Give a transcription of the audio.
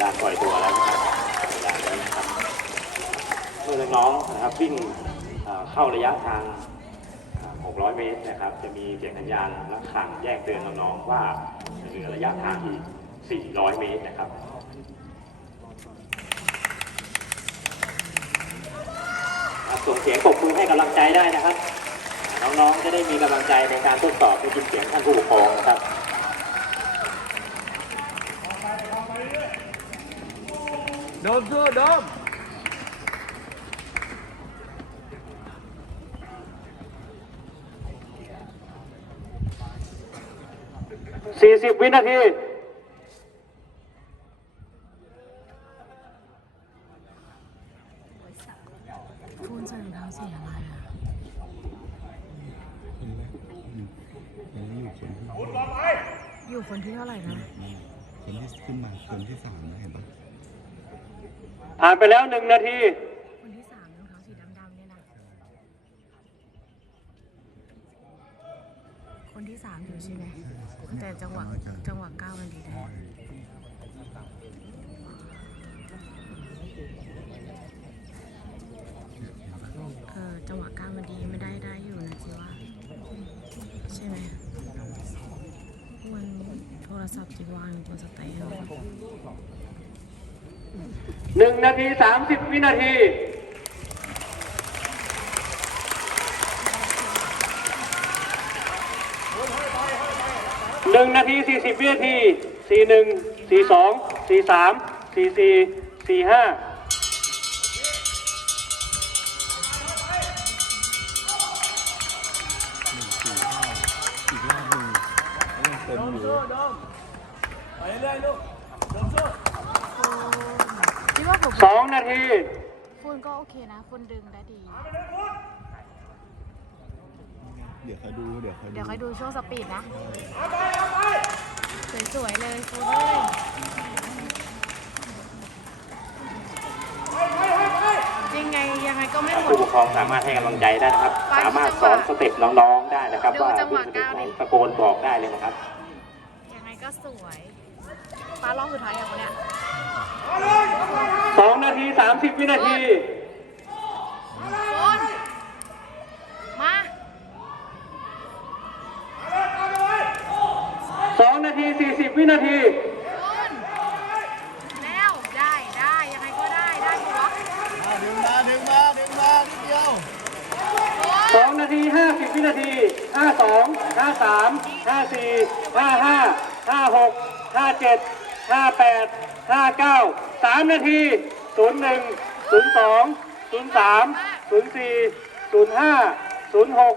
ญาปล่อยตัวแล้วนะครับเวลานี้นะครับเมื่อน้องๆนะครับวิ่งเข้าระยะทาง 600 เมตรนะครับ จะมีเสียงสัญญาณและขังแจ้งเตือนน้องๆว่าเหลือระยะทางอีก 400 เมตรนะครับครับส่งเสียงปรบมือให้กำลังใจได้นะครับ น้องๆจะได้มีกำลังใจในการทดสอบได้ยินเสียงท่านผู้ปกครองนะครับ โดมสู้โดม40วินาทีฟูนใส่รองเท้าสีอะไรอะคนแรกอืมอันนี้อยู่คนที่อยู่คนที่เท่าไหร่นะ คนที่ขึ้นมาคนที่สามนะเห็นปะ ผ่านไปแล้วหนึ่งนาที คนที่สามรองเท้าสีดำๆเนี่ยนะ คนที่สามอยู่ใช่ไหมแต่จังหวะจังหวะก้าวมันดีได้เออจังหวะก้าวมันดีไม่ได้ได้อยู่นะจีว่าใช่ไหมมันโทรศัพท์จีวางอยู่บนสเตย์ เนอะ1นาที30วินาทีหนึ่งนาทีสี่สิบวินาทีสี่หนึ่งสี่สองสี่สามสี่สี่สี่ห้าหนึ่งสี่ห้าอีกรอบหนึ่งแล้วยังเต็มสู้โดมไปเรื่อยๆลูกโดมสู้ คิดว่าผมสองนาที คุณก็โอเคนะคุณดึงได้ดี เดี๋ยวคอยดู เดี๋ยวคอยดู เดี๋ยวค่อยดูช่วงสปีดนะ สวยๆเลยคุณเลยยังไงยังไงก็ไม่หมผู้ดปกครองสามารถให้กำลังใจได้นะครับฟังสามารถจังหสวะอนสเต็ปน้องๆได้นะครับ ดูว่าจังหวะวิ่งสเต็ปไหนก้าวดิ ตะโกนบอกได้เลยนะครับ ยังไงก็สวย ฟ้ารอบสุดท้ายอย่างวันเนี้ย 30 วินาที นมา 2 นาที 40 วินาที ต้นแล้วได้ได้ยังไงก็ได้ได้ปะวะอะดึงมาดึงมาดึงมานิดเดียวต้น2 นาที 50 วินาทีดห้าแปดห้าเก้าสามนาที ศูนย์หนึ่งศูนย์สองศูนย์สามศูนย์สี่ศูนย์ห้าศูนย์หก